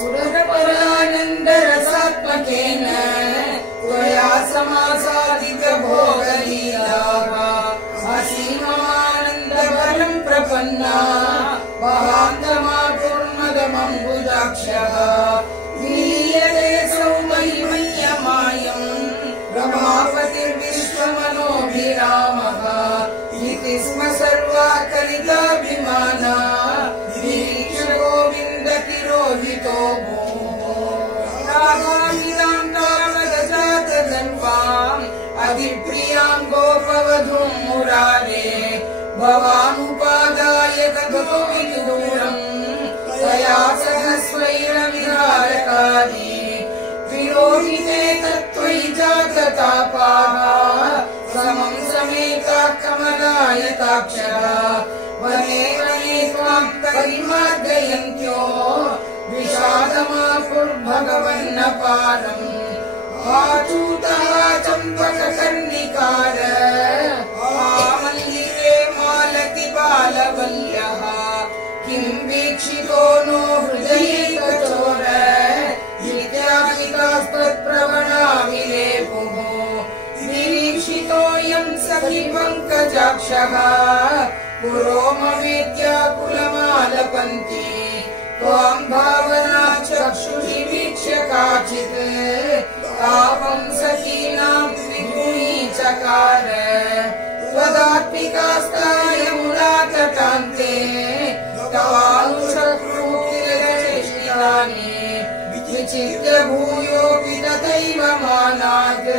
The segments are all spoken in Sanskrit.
सुरपरानन्दरसात्मकेन त्वया समासादितभोगलीलाः असीममानन्दवरं प्रपन्ना महान्तमापुर्मदमम्बुजाक्षः लीयते सौमयिमय्यमायम् रमापतिर्विश्वमनोभिरामः इति स्म सर्वा कलिताभिमाना वीक्ष गोविन्दतिरोहितो भूः रागामिदां तावदजातगर्वाम् अधिप्रियां गोपवधूं मुरारे भवामुपादाय ततो विदूरम् तया सह स्वैरविहारकारि विरोहिते तत्त्वयि जाततापाः समं समेता कमलायताक्षः वने वने त्वां परिमार्गयन्त्यो विषादमापुर्भगवन्नपारम् आचूतः चम्पककर्णिकार आमल्लिके मालति बालवल्यः किं वीक्षितो नो हृदयैकचोर इत्यादिकास्तत्प्रवणा विलेपुः निरीक्षितोऽयं सखि पङ्कजाक्षः पुरोमवेद्याकुलमालपन्ति त्वां भावना चक्षुषि वीक्ष्य काचित् तापं सखीनां विगुणीचकार त्वदात्मिकास्ता यमुनातटान्ते तवानुशक्रुकिरचेष्टितानि विचित्य भूयोऽपि तथैव मानात्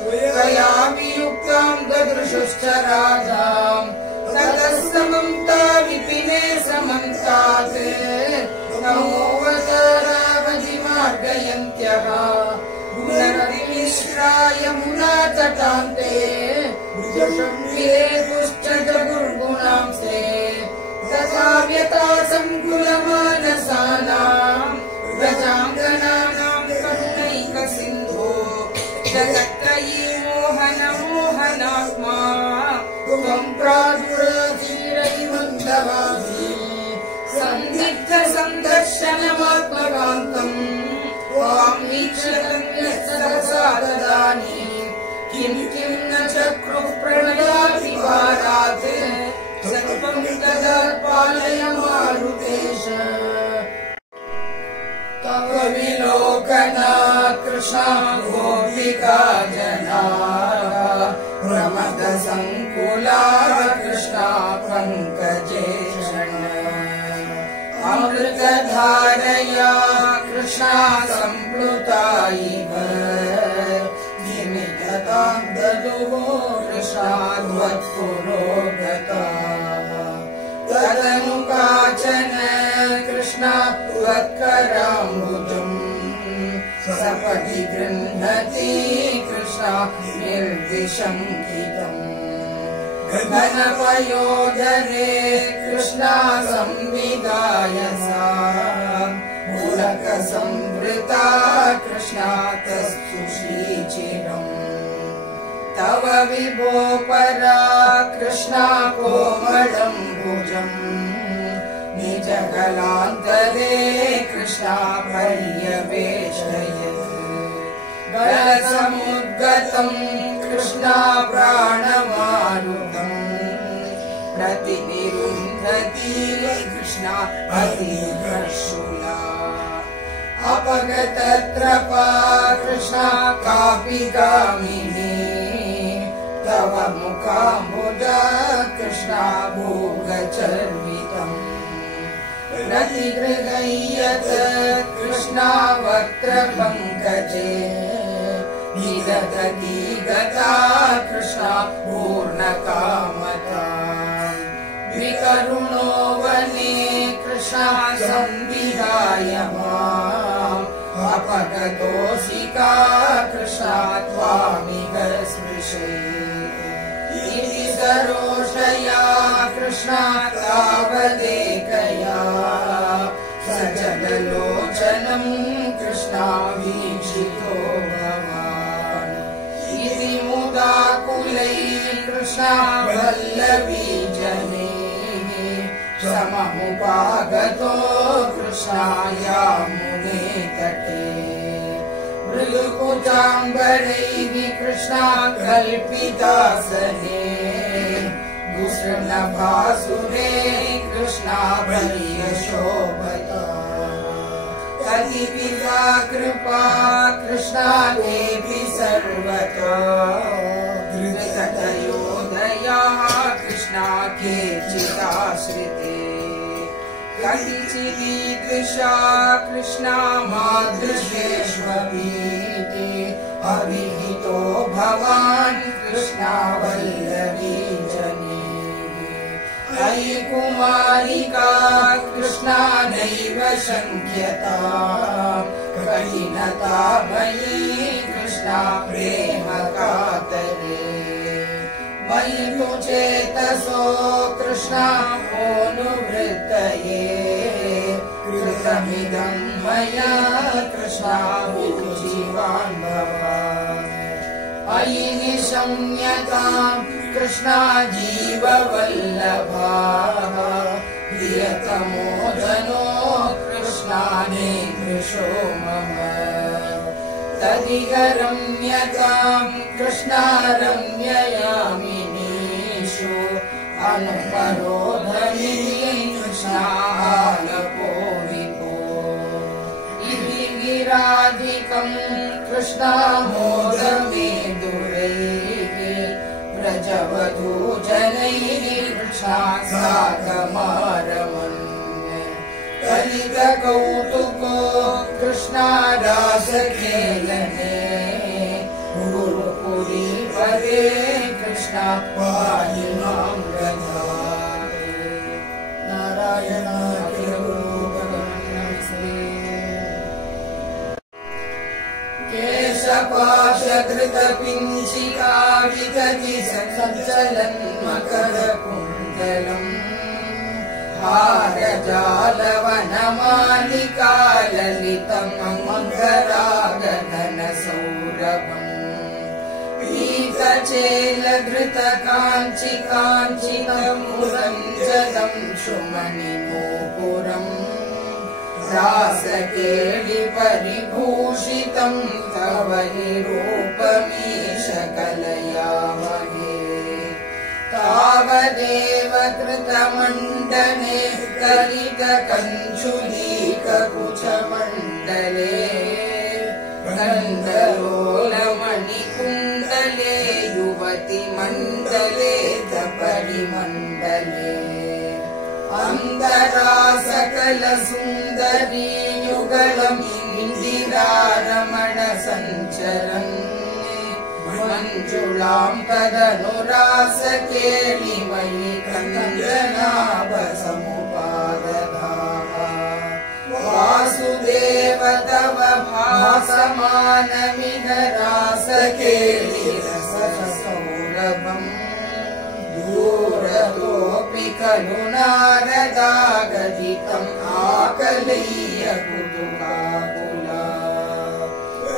त्वया वियुक्तां ददृशुश्च राधाम् ततः समन्ता विपिने समन्तात् नमोऽवतारावधिमार्गयन्त्यः पुनरविमिश्रा यमुनातटान्ते वृजशृङ्गेतुश्च जगुर्गुणांस्ते तथा व्यथा सङ्कुलमानसानां व्रजाङ्गनानां करुणैकसिन्धो जगत्त्रयी मोहनमोहनात्मा त्वं प्रादुरधीरैवन्दवासी सन्दिग्ध सन्दर्शनमात्मकान्तम् त्वां वीक्षयन्यः तदानीं किं किं न चक्रुः प्रणयाति वारात् सर्वं तदा पालय मारुतेश तव विलोकना कृष्णा गोपिका जना प्रमद संकुला कृष्णा पङ्कजेक्षण अमृतधारया कृष्णा सम्प्लुता इव निमिततां ददुः कृष्णा त्वत्पुरोगता तदनु काचन कृष्णा त्वत्कराम्बुजम् सपदि गृह्णति कृष्णा निर्विशङ्कितम् घनपयोधरे कृष्णा संविदाय सा पुलकसंवृता कृष्णा तस्तुषीचिरम् तव विभो परा कृष्णा कोमलम् भुजम् निजगलान्तरे कृष्णा पर्यवेशयत् गलसमुद्गतम् कृष्णा प्राणमारुतम् प्रतिनिरुन्धति कृष्णा अतिहर्षुला अपगतत्रपा कृष्णा कापि कामिनी तव मुखाम्बुजा कृष्णा भोगचर्वितम् प्रतिगृह्यत कृष्णा वक्त्रपङ्कजे निदधति गता कृष्णा पूर्णकामता विकरुणो वने कृष्णा संविधाय माम् अपगतोऽसिका कृष्णा त्वामिह स्पृशे इति सरोषया कृष्णा तावदेकया सजललोचनम् कृष्णा वीक्षितो भवान् इति मुदाकुलैः कृष्णा वल्लवी जने सममुपागतो कृष्णाया मुने मृदुकुचाम्बरैः कृष्णा कल्पितासने दुष्टनभासुरे कृष्णा प्रियशोभता कतिविधा कृपा कृष्णा देवी सर्वतो धृततयोदया कृष्णा केचिदाश्रिते कतिचिदीदृशा कृष्णा मादृशेष्वपीते अविहितो भवान् कृष्णा वल्लभी जने अयि कुमारिका कृष्णा नैव शङ्क्यता कठिनता मयि कृष्णा प्रेम कातरे मयि तु चेतसो कृष्णा अनुवृत्तये कृतमिदं मया कृष्णा भूजीवान् भवान् अयि निशम्यतां कृष्णा जीववल्लभा प्रियतमो धनो कृष्णा नेदृशो मम तदिगरम्यतां कृष्णा रम्ययामिनीषु अनुपरोधमिः कृष्णा आलपो विभो इति गिराधिकं कृष्णा मोदमेदुरैः व्रजवधू जनैः कृष्णा साकमारमन् कलितकौतुको कृष्णा रासखेलने गुरुपुरी पदे कृष्णा पाहि मां गदारे नारायणाखिलगुरुभगवन्नमस्ते केशपाशधृतपिञ्चिका विदधि सञ्चलन् मकरकुण्डलम् हारजालवनमालिका ललितमङ्गरागधनसौरभम् पीतचेलधृतकाञ्चिकाञ्चितमुरञ्जलं सुमणिनूपुरम् रासकेलिपरिभूषितं तव निरूपमीश कलयामहे तावदेव कृतमण्डने कलितकञ्चुलीककुचमण्डले गन्धलोलमणिकुण्डले युवतिमण्डले तपरिमण्डले अन्तरासकलसुन्दरी युगलमिन्दिरारमणसञ्चरन् मञ्जुलां तदनुरासकेलिमयि कन्दनाभसमुपादधाः वासुदेव तव भासमानमिह रासकेलिरससौरभम् दूरतोऽपि खलु नारदागदितम् आकलय्य कुतुकाकुला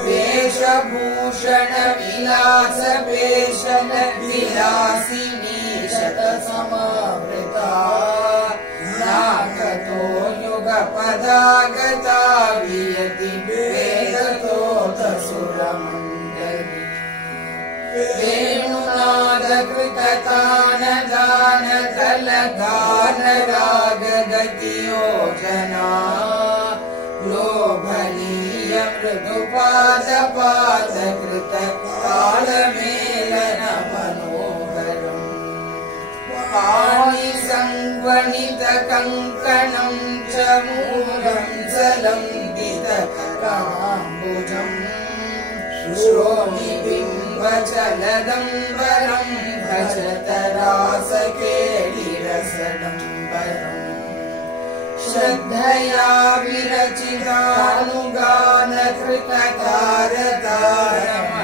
वेशभूषण विलास पेषण विलासिनी शतसमावृता नाकतो युगपदागता वियति वेदतोतसुरमण्डली वेणुनादकृततानदानतलगानरागगतियोजना लोभनीय मृदुपादपादकृतकालमेलन मनोहरम् पाणिसङ्वणितकङ्कणं च मूलं सलम्बितकराम्बुजम् श्रोणिबिम्बचलदम्बरं भजत रासकेलिरसडम्बरम् श्रद्धया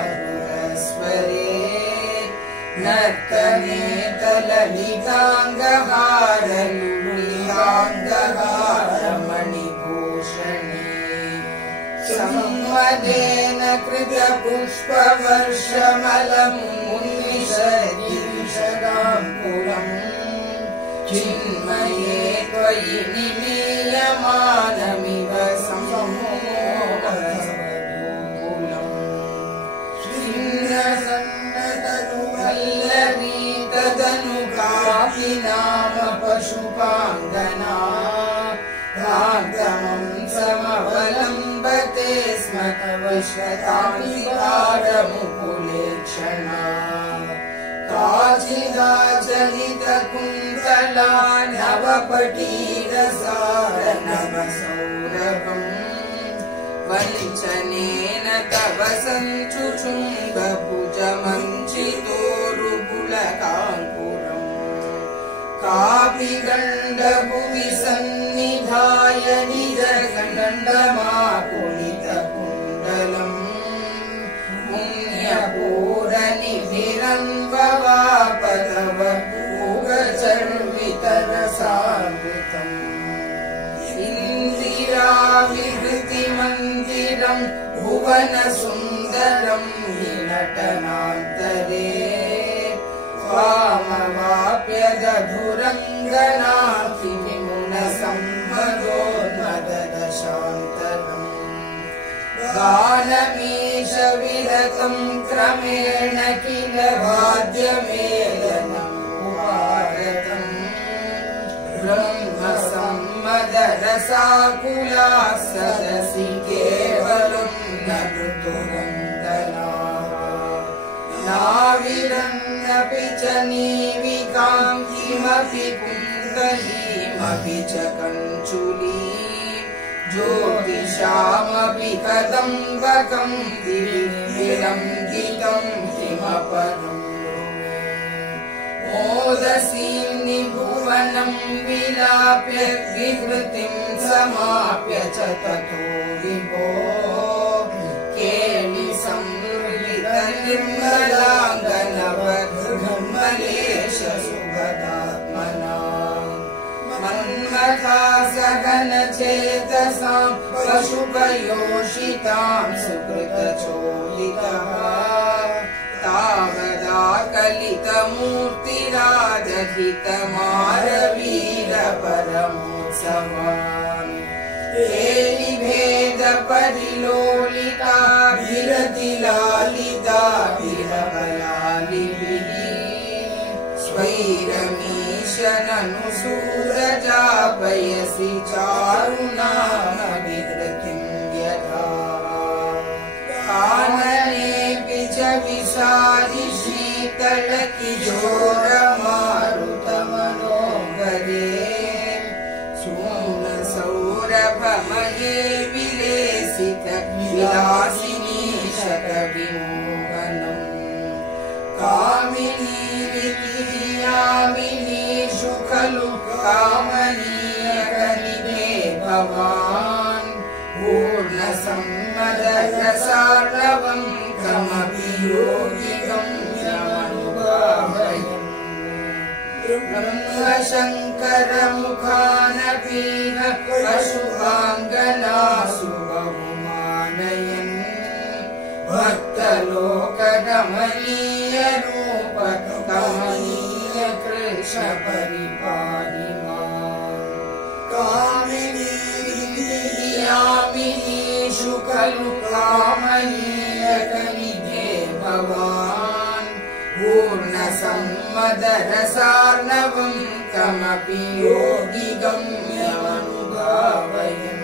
विरचितानुगानकृततारतारमधुरस्वरे नर्तनेतललिताङ्गहारलुलिताङ्गहारमणिभूषणे संवदेन कृतपुष्पवर्षमलमुन्मिषदीर्षदाङ्कुरम् चिन्मये त्वयि निमीयमानमिव सम्मोहसवधूकुलम् शान्तमं समवलम्बते स्म तव शताधिकारमुकुलेक्षणा काचिदाचलितकुन्तला नवपटीरसारनवसौरभम् वञ्चनेन तव सञ्चुचुम्बभुजमञ्चितोरुपुलकाङ्कुरम् कापि गण्डभुवि सन्निधाय निजगण्डमाकुलितकुण्डलम् पुण्यपूरनिधिरन्ववाप तव भोगचर्वितरसामृतम् इन्दिराविहृतिमन्दिरम् भुवनसुन्दरम् हि नटनान्तरे वामवाप्य दधुरङ्गनाथिविमुनसम्मदोन्मदशान्तरम् गानमीश विरतं क्रमेण किल वाद्यमेलनम् उपारतम् ब्रह्मसम्मदरसाकुला सदसि केवलं न ऋतुरङ्गना नाविरन्नपि च नीविकां किमपि कुन्तलीमपि च कञ्चुली ज्योतिषामपि कदम्बकं विलम्बितं किमपरम् मोदसीनि भुवनं विलाप्य विहृतिं समाप्य च ततो विभो केलिसंहृतनिर्मलाङ्गनवधूर्मलेश सुभगात्मना मन्मथा सघनचेतसां पशुपयोषितां सुकृतचोदितः तावदाकलितमूर्तिराजहितमारवीरपरमोत्सवान् हेलिभेदपरिलोलिता विरतिलालिताभिरबलालिभिः स्वैरमीशननुसूरजापयसि चारुणामविधृतिं यथा काननेऽपि च विशारि शीतलकिशोरमारुतमनोहरे सूनसौरभमये विलेसित विलासिनी शतविमोहनम् कामिनीरियामिनीषु खलु कामनीयकनिभे भवान् पूर्णसम्मदरसार्णवं कमपि योगिगं यमनुभावयन् ब्रह्मशङ्करमुखानपीह पशुभाङ्गनासु बहुमानयन् भक्तलोकगमनीयरूप कमनीय कृष्ण परिपाहि माम् कामिनीषु खलु कामनीयकनिधे भवान् पूर्णसम्मदरसार्णवं कमपि योगिगं यमनुभावयन्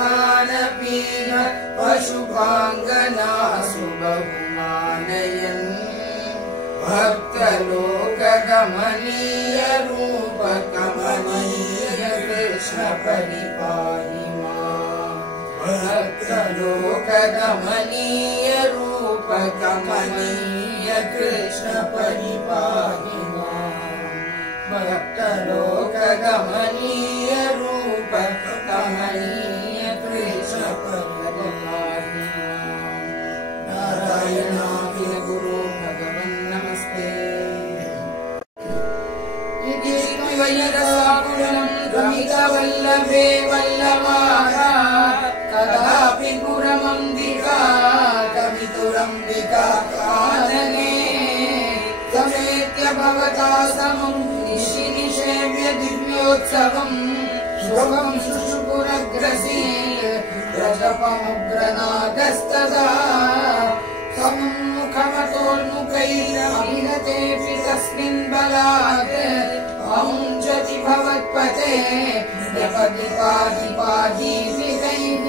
ब्रह्मशङ्करमुखानपीह पशुपाङ्गनासु बहुमानयन् भक्तलोकगमनीयरूप कमनीय कृष्ण परिपाहि माम् भक्तलोकगमनीयरूप कमनीय कृष्ण परिपाहि माम् भक्तलोकगमनीयरूप कमनीय कृष्ण परिपाहि माम् नारायणाखिल गुरु भगवन् नमस्ते रमितवल्लभे वल्लभाः कदापि पुरमम्बिका कवितुरम्बिका कानने समेत्य भवता समं निशिनिषेव्य दिव्योत्सवम् शुभं शुशुपुरग्रसीत् रजपमुग्रनागस्तदा सम्मुखमतोन्मुखैरभिरतेऽपि तस्मिन् बलात् अमुञ्चति भव पादीपीठैः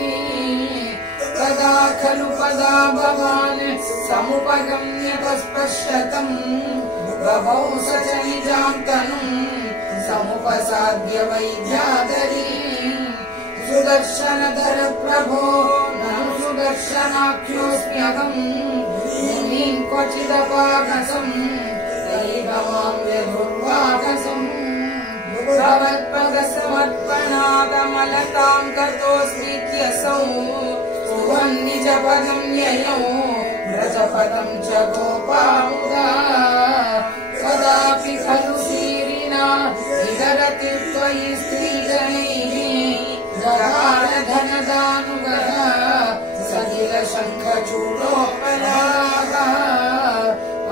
तदा खलु पदा भवान् समुपगम्य पश्पश्यतम् बभौ स च निजां तनुम् समुपसाद्य वैद्याधरीम् सुदर्शनधर प्रभो ननु सुदर्शनाख्योऽस्म्यहम् मुनीम् क्वचिदपाघसम् दैवमां व्यधुर्वाघसम् भवत्पदसमर्पणादमलतां गतोऽस्मीत्यसौ स्तुवन् निजपदं ययौ व्रजपदं च गोपामुदा कदापि खलु सीरिणा विहरति त्वयि स्त्रीगणैः जहार धनदानुगः सलिल शङ्खचूडोपरागः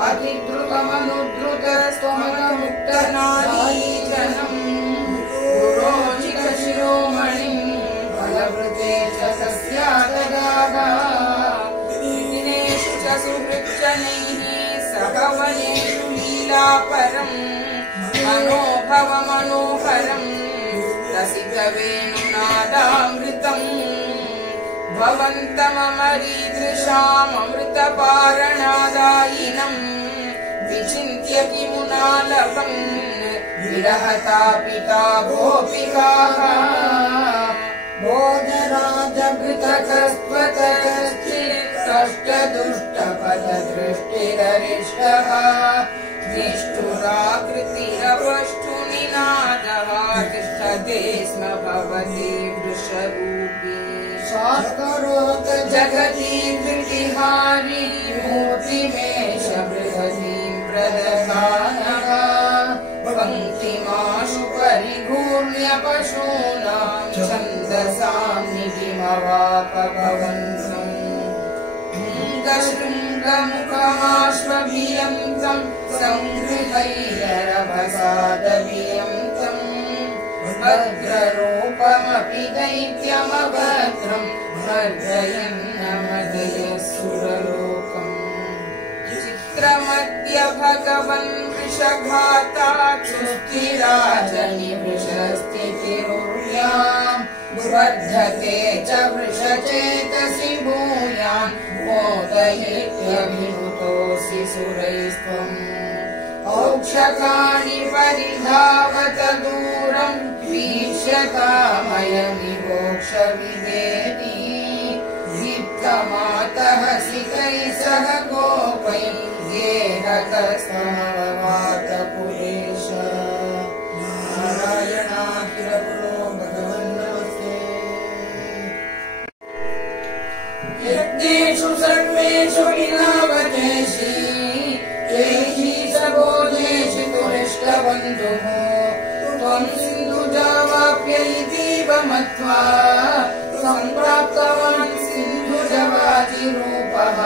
अतिद्रुतमनुद्रुतस्त्वममुक्तनारीजनम् पुरोचितशिरोमणिम् फलवृते च तस्यादगाः दिनेषु च सुहृज्जनैः सकवनेषु लीलापरम् मनोभवमनोहरम् रसिकवेणुनादामृतम् भवन्तममरीदृशाममृतपारणादायिनम् विचिन्त्य किमुनालपन् विरहतापिता गोपिकाः भोजराजभृतकस्त्वतकश्चित्कष्टदुष्टपददृष्टिररिष्टः निष्ठुराकृतिरपष्टुनिनादः तिष्ठते स्म भवति वृषरूपी साकरोत जगती धृतिहारी मूर्तिमेष बृहतीं प्रदधानः पङ्क्तिमाशु परिगूर्ण्य पशूनां छन्दसां निधिमवाप भवन्तम् शृङ्गमुखमाश्वभियन्तम् संहृतैरभसादभियन्तम् भद्ररूपमपि दैत्यमभद्रम् भर्जयन्नमदयसुरलोकम् चित्रमद्य भगवन् वृषघाता चुस्तिराजनिवृषस्थितिरुर्याम् वर्धते च वृषचेतसि भूयान् मोदयेत्यभिभूतोऽसि सुरैस्त्वम् औक्षकाणि परिधावत दूरम् वीक्ष्यतामयमिवोक्ष विवेदी दीप्तमातः सितैः सह गोपैः गेहकस्तमववात पुरेश नारायणाखिलगुरो भगवन् नमस्ते। यज्ञेषु सर्वेषु विलावतेषि केहि सबोधेषु तुरिष्टबन्धुः त्वं सिन्धुजावाप्य इतीव मत्वा सम्प्राप्तवान् सिन्धुजवाजिरूपः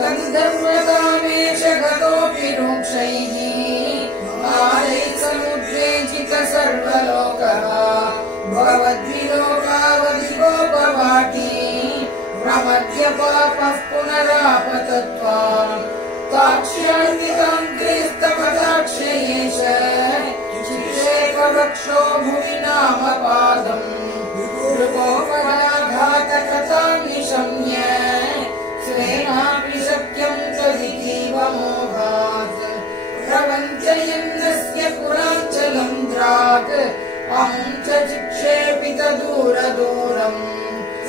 गन्धर्वदामेश गतोऽपि रूक्षैः कालैः समुद्रेजित सर्वलोकः भवद्विलोकावधि गोपवाटी प्रमद्य पापः पुनरापतत्वाम् ताक्ष्यान्तिकाङ्क्रेस्तपदाक्षयेष चिक्षेपवक्षो भुवि नाम पादम् मृगोपराघातकथाम् निशम्य स्वेनापि शक्यम् त्वदितीव मोहात् प्रवञ्चयन्नस्य पुराञ्चलम् द्राक् अमुम् च चिक्षेपित दूरदूरम्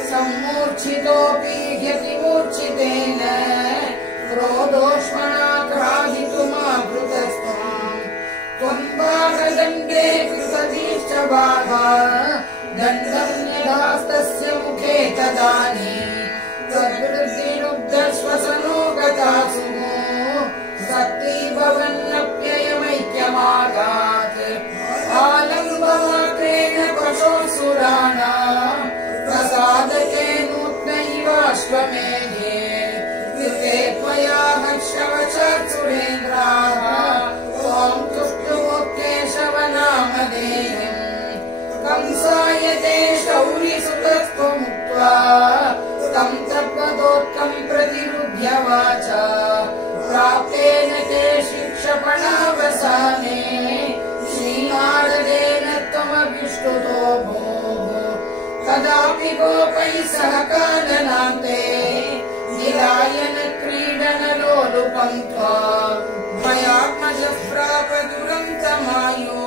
सम्मूर्च्छितोऽपि ह्यतिमूर्च्छितेन क्रोधोष्मणा ग्राहितुमावृतस्त्वाम् त्वम् बाणदण्डे कृततीश्च बाधा दण्डम् न्यधास्तस्य मुखे तदानीम् तद्वृद्धिरुग्धश्वसनो गतासु सत्ती भवन्नप्ययमैक्यमागात् आलम्बमात्रेण पशोऽसुराणाम् प्रसादके नूत्नैवाश्वमेधे कृते त्वया हर्षवशात् सुरेन्द्राः त्वाम् तुष्टुवो नामधेयम् कंसाय ते शौरिसुतस्त्वमुक्त्वा तं तत्पदोत्कं प्रतिरुध्य वाचा प्राप्तेन ते शिक्षपणावसाने श्रीनारदेन त्वमभिष्टुतो भो गोपैः सह काननान्ते निरायन क्रीडनलोलुपं त्वाम् मयात्मजः प्राप दुरन्तमायो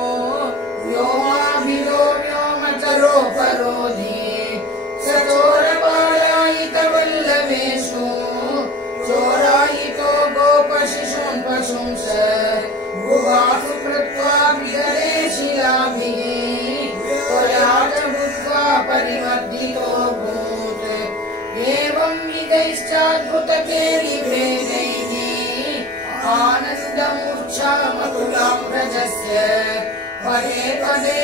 व्योमाभिरो व्योमतरोपरोधि सचोरपालायितवल्लभेषु चोरायितो गोपशिशून् पशुंस भुवासु कृत्वा विदरे शिलाभिः त्वया च भूत्वा परिवर्धितोऽभूत् एवं विधैश्चाद्भुतकेलिभेदैः आनन्दमूर्च्छामतुलां व्रजस्य पदे पदे